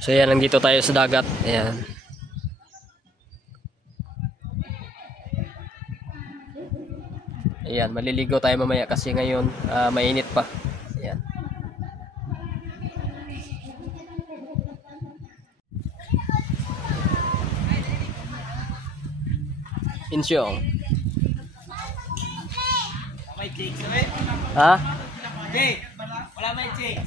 So yan, nandito tayo sa dagat. Ayan. Ayan, maliligo tayo mamaya kasi ngayon mainit pa. Ayan. Insyong. Ha? Wala may check.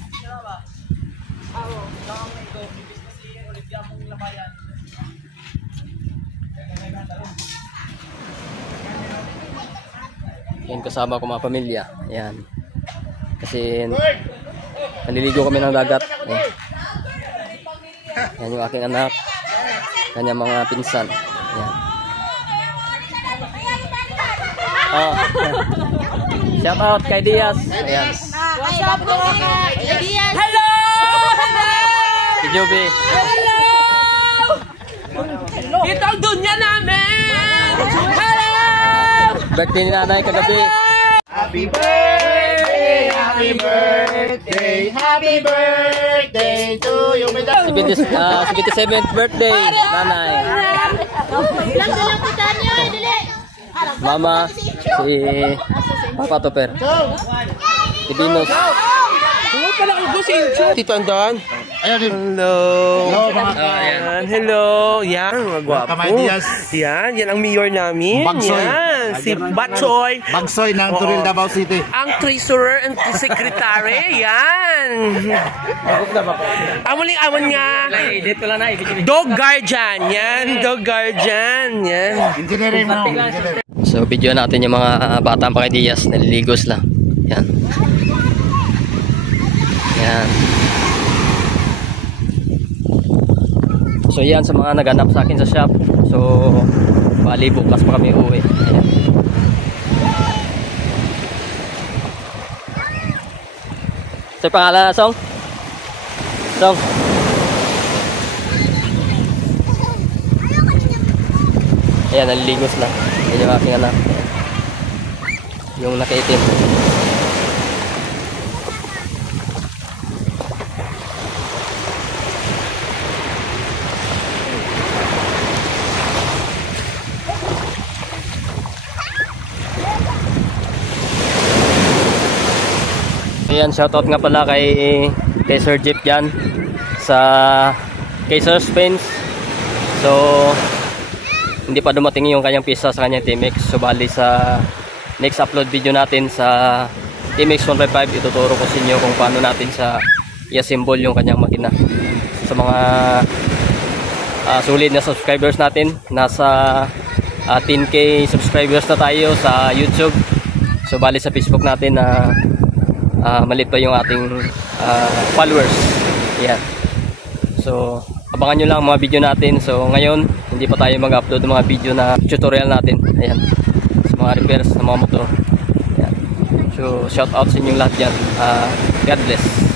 Oo, lang may go. Ibig kasi Olivia mong labayan. Yan, kasama ko mga pamilya. Ayan. Kasi naliligo kami ng dagat. Ayan. Yan yung aking anak. Kanyang mga pinsan. Ayan. Oh. Shout out kay Diaz. Ayan. What's up, kay Diaz? Hello! Si Joby. Hello! Ito ang dunya namin! Hello! Birthday ni nanay kagabi. Happy birthday, happy birthday, happy birthday to you. 77th birthday, nanay. Ilang kita niyo, dili. Mama, si Papa Topper. Si Dinos. Tito Andon. Hello. Ayan. Hello. Yan, magwapo. Yan, yan ang mayor namin. Bagsoy. Yan, si Batsoy. Bagsoy ng Turil, Davao City. Ang treasurer and secretary. Yan. Amuling-amon nga. Dog guardian. Yan, dog guardian. Yan. Engineering mo. So, video natin yung mga batang pakidiyas. Naliligos lang. Yan. Yan. So yan sa mga naghanap sa akin sa shop. So bali bukas pa kami uwi. Ayan. Sa pangalan na Song? Song. Ayan, naliligos na. Ayan yung aking anak. Yung nakaitim. Ayan, shoutout nga pala kay Sir Jeep dyan sa Sir Spence. So hindi pa dumating yung kanyang pisa sa kanyang TMX. So bali sa next upload video natin sa TMX 155 ituturo ko sa inyo kung paano natin sa i-assemble yung kanyang makina. Sa mga sulit na subscribers natin, nasa 10k subscribers na tayo sa YouTube. So bali sa Facebook natin na malit pa yung ating followers. Yan. So abangan nyo lang mga video natin. So ngayon hindi pa tayo mag-upload ng mga video na tutorial natin. Ayan. Sa mga repairs ng mga motor. Ayan. So shout out sa inyong lahat dyan. God bless.